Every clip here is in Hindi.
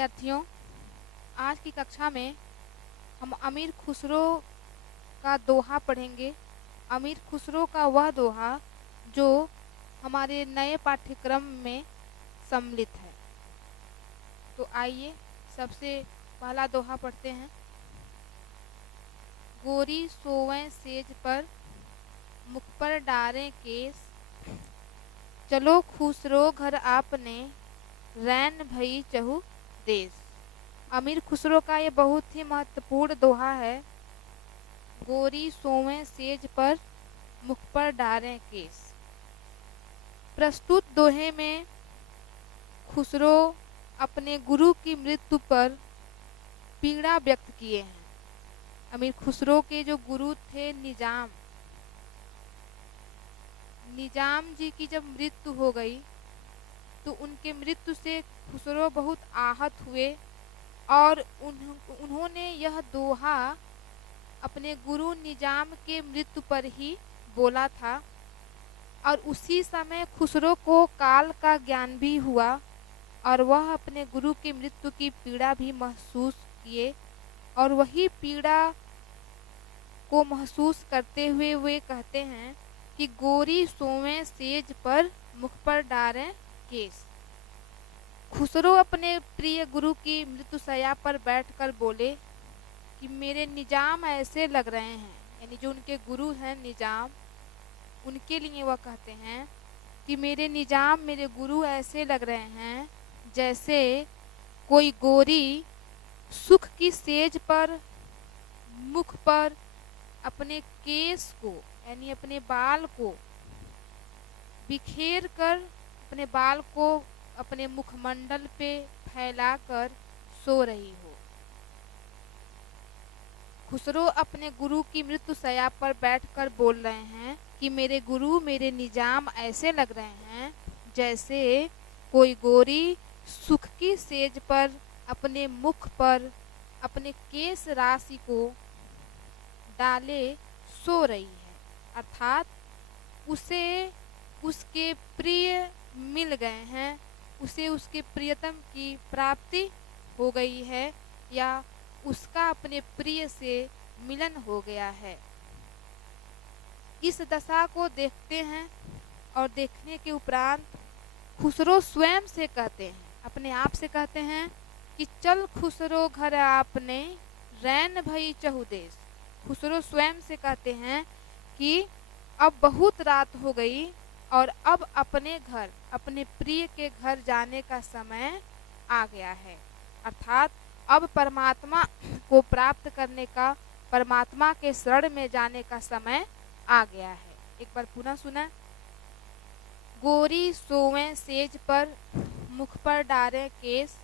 विद्यार्थियों, आज की कक्षा में हम अमीर खुसरो का दोहा पढ़ेंगे। अमीर खुसरो का वह दोहा जो हमारे नए पाठ्यक्रम में सम्मिलित है। तो आइए सबसे पहला दोहा पढ़ते हैं। गोरी सोवें सेज पर, मुख पर डारें केस, चलो खुसरो घर आपने, रैन भई चहु देश। अमीर खुसरो का ये बहुत ही महत्वपूर्ण दोहा है। गोरी सोवें सेज पर, मुख पर डारें केस। प्रस्तुत दोहे में खुसरो अपने गुरु की मृत्यु पर पीड़ा व्यक्त किए हैं। अमीर खुसरो के जो गुरु थे निजाम जी की जब मृत्यु हो गई तो उनके मृत्यु से खुसरो बहुत आहत हुए और उन्होंने यह दोहा अपने गुरु निजाम के मृत्यु पर ही बोला था। और उसी समय खुसरो को काल का ज्ञान भी हुआ और वह अपने गुरु की मृत्यु की पीड़ा भी महसूस किए। और वही पीड़ा को महसूस करते हुए वे कहते हैं कि गोरी सोवें सेज पर, मुख पर डारें केस। खुसरो अपने प्रिय गुरु की मृत्युशैया पर बैठकर बोले कि मेरे निजाम ऐसे लग रहे हैं, यानी जो उनके गुरु हैं निजाम, उनके लिए वह कहते हैं कि मेरे निजाम, मेरे गुरु ऐसे लग रहे हैं जैसे कोई गोरी सुख की सेज पर, मुख पर अपने केस को यानी अपने बाल को बिखेर कर, अपने बाल को अपने मुखमंडल पे फैलाकर सो रही हो। खुसरो अपने गुरु की मृत्युशैया पर बैठकर बोल रहे हैं कि मेरे गुरु, मेरे निजाम ऐसे लग रहे हैं जैसे कोई गोरी सुख की सेज पर अपने मुख पर अपने केस राशि को डाले सो रही है। अर्थात उसे उसके प्रिय मिल गए हैं, उसे उसके प्रियतम की प्राप्ति हो गई है या उसका अपने प्रिय से मिलन हो गया है। इस दशा को देखते हैं और देखने के उपरांत खुसरो स्वयं से कहते हैं, अपने आप से कहते हैं कि चल खुसरो घर आपने, रैन भई चहु देश। खुसरो स्वयं से कहते हैं कि अब बहुत रात हो गई और अब अपने घर, अपने प्रिय के घर जाने का समय आ गया है। अर्थात अब परमात्मा को प्राप्त करने का, परमात्मा के शरण में जाने का समय आ गया है। एक बार पुनः सुना। गोरी सोवें सेज पर, मुख पर डारें केस,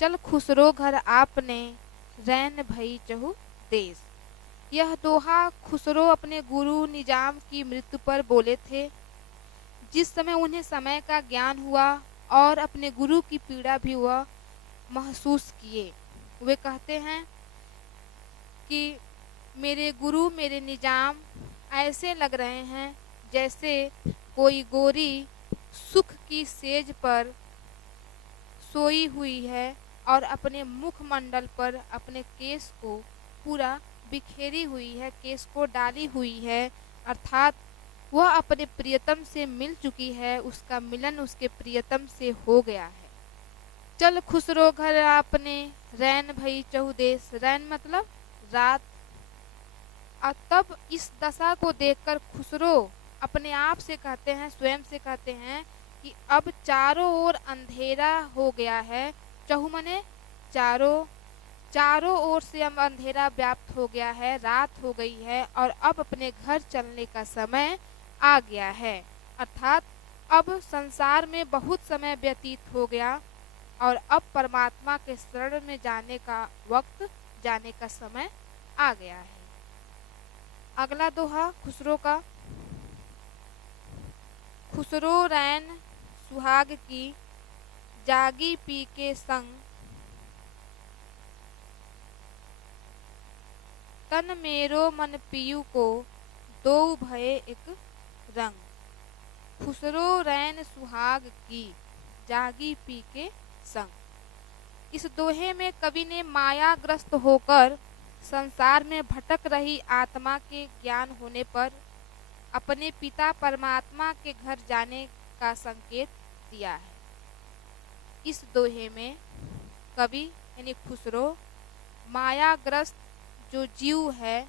चल खुसरो घर आपने, रैन भई चहु देश। यह दोहा खुसरो अपने गुरु निजाम की मृत्यु पर बोले थे, जिस समय उन्हें समय का ज्ञान हुआ और अपने गुरु की पीड़ा भी वह महसूस किए। वे कहते हैं कि मेरे गुरु, मेरे निजाम ऐसे लग रहे हैं जैसे कोई गोरी सुख की सेज पर सोई हुई है और अपने मुखमंडल पर अपने केस को पूरा बिखेरी हुई है, केस को डाली हुई है। अर्थात वह अपने प्रियतम से मिल चुकी है, उसका मिलन उसके प्रियतम से हो गया है। चल खुसरो घर आपने, रैन भई चहु देश। रैन मतलब रात। और तब इस दशा को देखकर खुसरो अपने आप से कहते हैं, स्वयं से कहते हैं कि अब चारों ओर अंधेरा हो गया है। चहु मने चारों ओर से अब अंधेरा व्याप्त हो गया है, रात हो गई है और अब अपने घर चलने का समय आ गया है। अर्थात अब संसार में बहुत समय व्यतीत हो गया और अब परमात्मा के शरण में जाने का वक्त, जाने का समय आ गया है। अगला दोहा खुसरो का। खुसरो रैन सुहाग की, जागी पी के संग, तन मेरो मन पियू को, दो भये एक रंग। खुसरो रैन सुहाग की, जागी पी के संग। इस दोहे में कवि ने मायाग्रस्त होकर संसार में भटक रही आत्मा के ज्ञान होने पर अपने पिता परमात्मा के घर जाने का संकेत दिया है। इस दोहे में कवि यानी खुसरो मायाग्रस्त जो जीव है,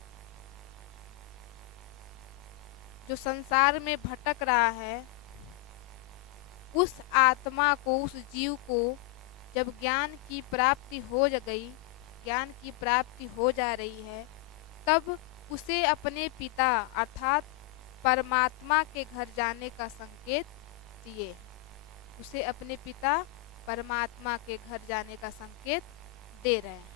जो संसार में भटक रहा है, उस आत्मा को, उस जीव को जब ज्ञान की प्राप्ति हो गई, ज्ञान की प्राप्ति हो जा रही है, तब उसे अपने पिता अर्थात परमात्मा के घर जाने का संकेत दिए। उसे अपने पिता परमात्मा के घर जाने का संकेत दे रहे हैं।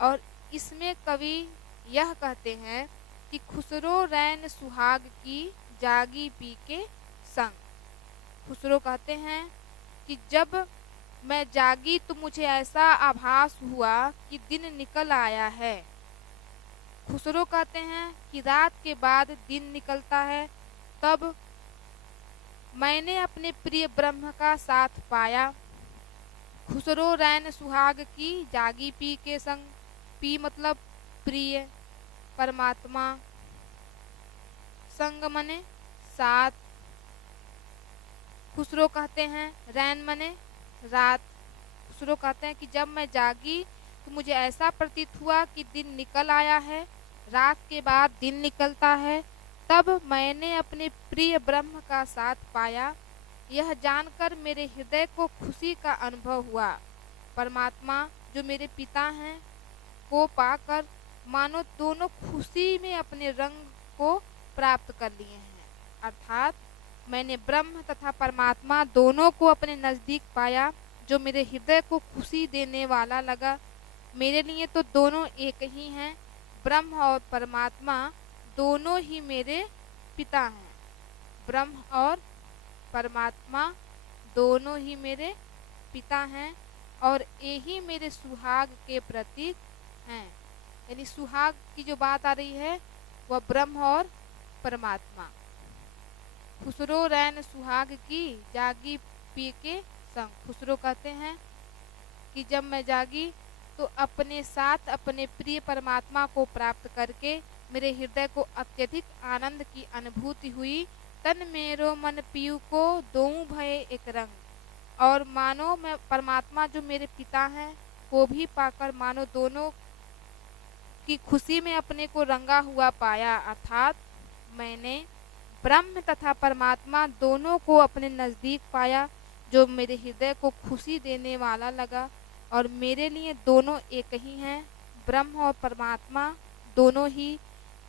और इसमें कवि यह कहते हैं कि खुसरो रैन सुहाग की जागी पी के संग। खुसरो कहते हैं कि जब मैं जागी तो मुझे ऐसा आभास हुआ कि दिन निकल आया है। खुसरो कहते हैं कि रात के बाद दिन निकलता है, तब मैंने अपने प्रिय ब्रह्म का साथ पाया। खुसरो रैन सुहाग की जागी पी के संग। पी मतलब प्रिय, परमात्मा, संग मने साथ। खुसरो कहते हैं रैन मने रात। खुसरो कहते हैं कि जब मैं जागी तो मुझे ऐसा प्रतीत हुआ कि दिन निकल आया है, रात के बाद दिन निकलता है, तब मैंने अपने प्रिय ब्रह्म का साथ पाया। यह जानकर मेरे हृदय को खुशी का अनुभव हुआ। परमात्मा जो मेरे पिता हैं को पाकर मानो दोनों खुशी में अपने रंग को प्राप्त कर लिए हैं। अर्थात मैंने ब्रह्म तथा परमात्मा दोनों को अपने नज़दीक पाया, जो मेरे हृदय को खुशी देने वाला लगा। मेरे लिए तो दोनों एक ही हैं। ब्रह्म और परमात्मा दोनों ही मेरे पिता हैं। ब्रह्म और परमात्मा दोनों ही मेरे पिता हैं और यही मेरे सुहाग के प्रतीक हैं। यानी सुहाग की जो बात आ रही है वह ब्रह्म और परमात्मा। खुसरो रैन सुहाग की जागी पी के संग। खुसरो कहते हैं कि जब मैं जागी तो अपने साथ अपने प्रिय परमात्मा को प्राप्त करके मेरे हृदय को अत्यधिक आनंद की अनुभूति हुई। तन मेरो मन पियु को दोऊ भय एक रंग। और मानो मैं परमात्मा जो मेरे पिता हैं को भी पाकर मानो दोनों की खुशी में अपने को रंगा हुआ पाया। अर्थात मैंने ब्रह्म तथा परमात्मा दोनों को अपने नज़दीक पाया, जो मेरे हृदय को खुशी देने वाला लगा। और मेरे लिए दोनों एक ही हैं। ब्रह्म और परमात्मा दोनों ही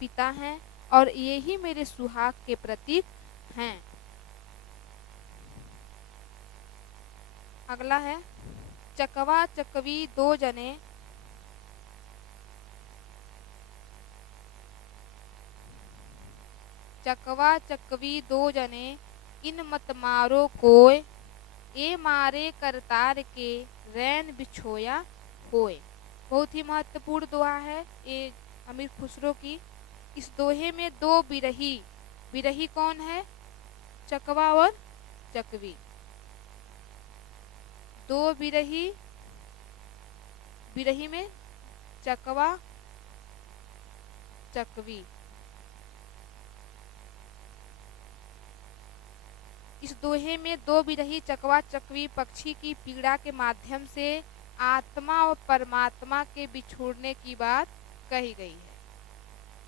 पिता हैं और यही मेरे सुहाग के प्रतीक हैं। अगला है चकवा चकवी दो जने। चकवा चकवी दो जने इन मत मारो कोय। ए मारे करतार के रैन बिछोया होए। बहुत ही महत्वपूर्ण दोहा है ये अमीर खुसरो की। इस दोहे में दो बिरही, बिरही कौन है? चकवा और चकवी। दो बिरही, बिरही में चकवा चकवी। इस दोहे में दो बिरही चकवा चकवी पक्षी की पीड़ा के माध्यम से आत्मा और परमात्मा के बिछोड़ने की बात कही गई है।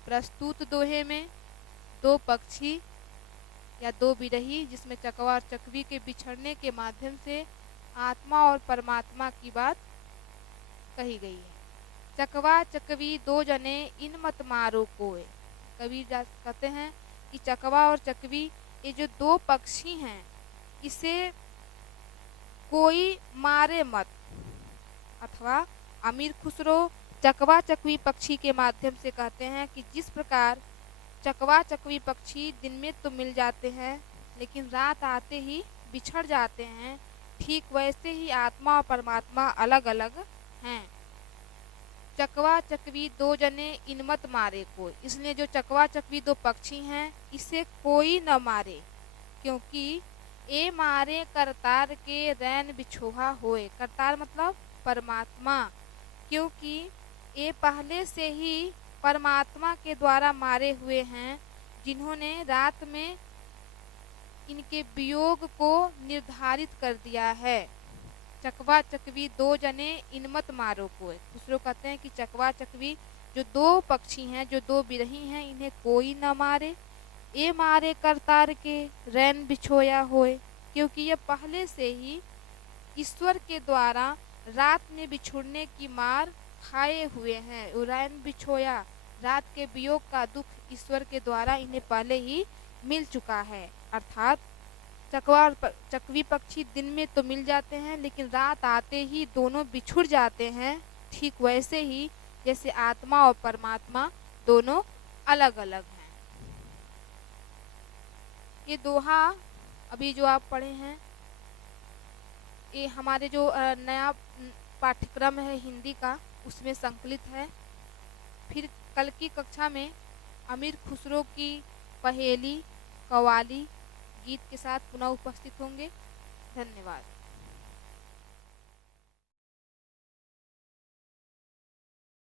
प्रस्तुत दोहे में दो पक्षी या दो बिरही जिसमें चकवा और चकवी के बिछड़ने के माध्यम से आत्मा और परमात्मा की बात कही गई है। चकवा चकवी दो जने इन मत मारो कोय। कबीर कहते हैं कि चकवा और चकवी ये जो दो पक्षी हैं इसे कोई मारे मत। अथवा अमीर खुसरो चकवा चकवी पक्षी के माध्यम से कहते हैं कि जिस प्रकार चकवा चकवी पक्षी दिन में तो मिल जाते हैं लेकिन रात आते ही बिछड़ जाते हैं, ठीक वैसे ही आत्मा और परमात्मा अलग अलग हैं। चकवा चकवी दो जने इन मत मारे कोई। इसलिए जो चकवा चकवी दो पक्षी हैं इसे कोई न मारे, क्योंकि ए मारे करतार के रैन बिछोहा होए। करतार मतलब परमात्मा, क्योंकि ये पहले से ही परमात्मा के द्वारा मारे हुए हैं, जिन्होंने रात में इनके वियोग को निर्धारित कर दिया है। चकवा चकवी दो जने इन मत मारो कोई। खुसरो कहते हैं कि चकवा चकवी जो दो पक्षी हैं, जो दो बिरही हैं, इन्हें कोई न मारे। ए मारे करतार के रैन बिछोया होए, क्योंकि ये पहले से ही ईश्वर के द्वारा रात में बिछुड़ने की मार खाए हुए हैं। रैन बिछोया, रात के वियोग का दुख ईश्वर के द्वारा इन्हें पहले ही मिल चुका है। अर्थात चकवी पक्षी दिन में तो मिल जाते हैं, लेकिन रात आते ही दोनों बिछुड़ जाते हैं। ठीक वैसे ही जैसे आत्मा और परमात्मा दोनों अलग अलग हैं। ये दोहा अभी जो आप पढ़े हैं, ये हमारे जो नया पाठ्यक्रम है हिंदी का, उसमें संकलित है। फिर कल की कक्षा में अमीर खुसरो की पहेली, कव्वाली, गीत के साथ पुनः उपस्थित होंगे। धन्यवाद।